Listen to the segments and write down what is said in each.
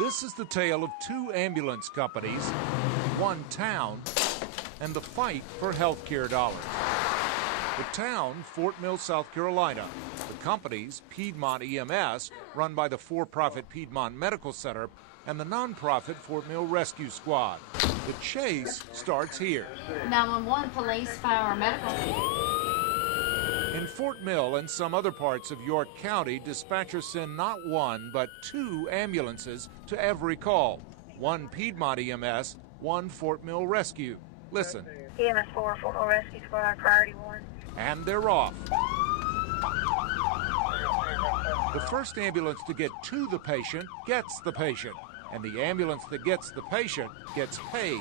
This is the tale of two ambulance companies, one town, and the fight for healthcare dollars. The town, Fort Mill, South Carolina. The companies, Piedmont EMS, run by the for-profit Piedmont Medical Center, and the nonprofit Fort Mill Rescue Squad. The chase starts here. 911, police, fire, or medical. In Fort Mill and some other parts of York County, dispatchers send not one, but two ambulances to every call. One Piedmont EMS, one Fort Mill Rescue. Listen. EMS 4, Fort Mill Rescue Squad, priority 1. And they're off. The first ambulance to get to the patient gets the patient, and the ambulance that gets the patient gets paid.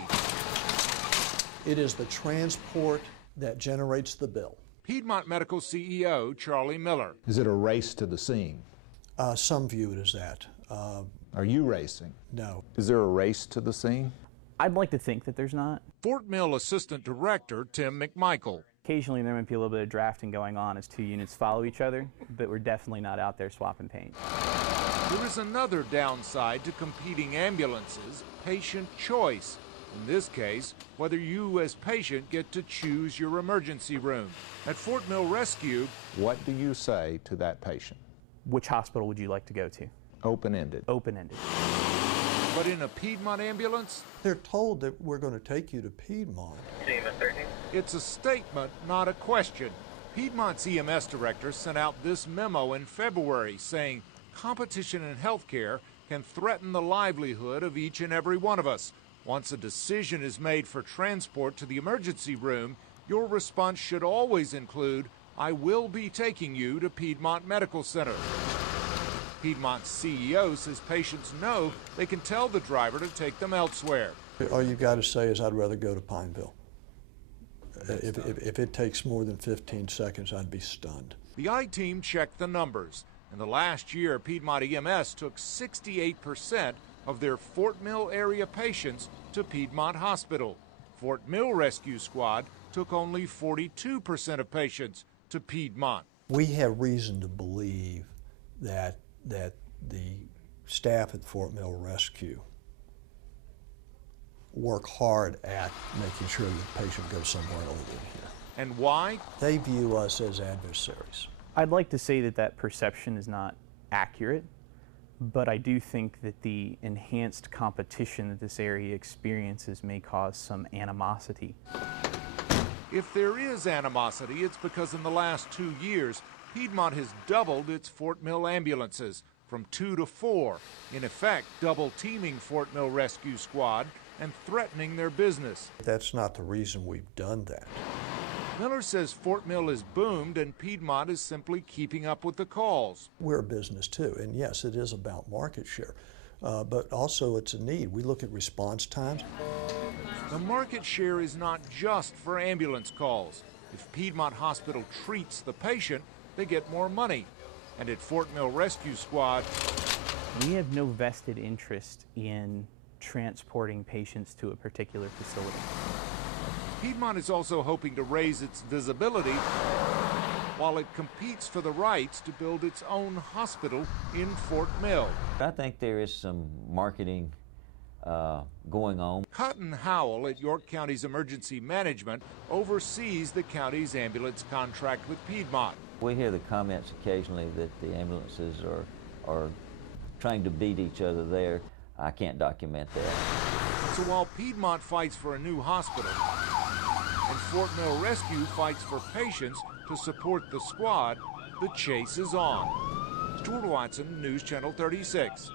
It is the transport that generates the bill. Piedmont Medical CEO Charlie Miller. Is it a race to the scene? Some view it as that. Are you racing? No. Is there a race to the scene? I'd like to think that there's not. Fort Mill Assistant Director Tim McMichael. Occasionally there might be a little bit of drafting going on as two units follow each other, but we're definitely not out there swapping paint. There is another downside to competing ambulances, patient choice. In this case, whether you as patient get to choose your emergency room. At Fort Mill Rescue, What do you say to that patient? Which hospital would you like to go to? Open-ended. Open-ended. but in a Piedmont ambulance, They're told that we're going to take you to Piedmont. it's a statement, not a question. Piedmont's EMS director sent out this memo in February saying competition in healthcare can threaten the livelihood of each and every one of us. Once a decision is made for transport to the emergency room, your response should always include, "I will be taking you to Piedmont Medical Center." Piedmont's CEO says patients know they can tell the driver to take them elsewhere. All you've got to say is, "I'd rather go to Pineville." If it takes more than 15 seconds, I'd be stunned. The I-team checked the numbers. In the last year, Piedmont EMS took 68% of their Fort Mill area patients to Piedmont Hospital. Fort Mill Rescue Squad took only 42% of patients to Piedmont. We have reason to believe that the staff at Fort Mill Rescue work hard at making sure that the patient goes somewhere other than here. And why? They view us as adversaries. I'd like to say that that perception is not accurate, but I do think that the enhanced competition that this area experiences may cause some animosity. If there is animosity, it's because in the last 2 years, Piedmont has doubled its Fort Mill ambulances from 2 to 4, in effect double teaming Fort Mill Rescue Squad and threatening their business. That's not the reason we've done that. Miller says Fort Mill has boomed and Piedmont is simply keeping up with the calls. We're a business too, and yes, it is about market share, but also it's a need. We look at response times. The market share is not just for ambulance calls. If Piedmont Hospital treats the patient, they get more money. And at Fort Mill Rescue Squad, We have no vested interest in transporting patients to a particular facility. Piedmont is also hoping to raise its visibility while it competes for the rights to build its own hospital in Fort Mill. I think there is some marketing going on. Cotton Howell at York County's Emergency Management oversees the county's ambulance contract with Piedmont. We hear the comments occasionally that the ambulances are trying to beat each other there. I can't document that. So while Piedmont fights for a new hospital and Fort Mill Rescue fights for patients to support the squad, the chase is on. Stuart Watson, News Channel 36.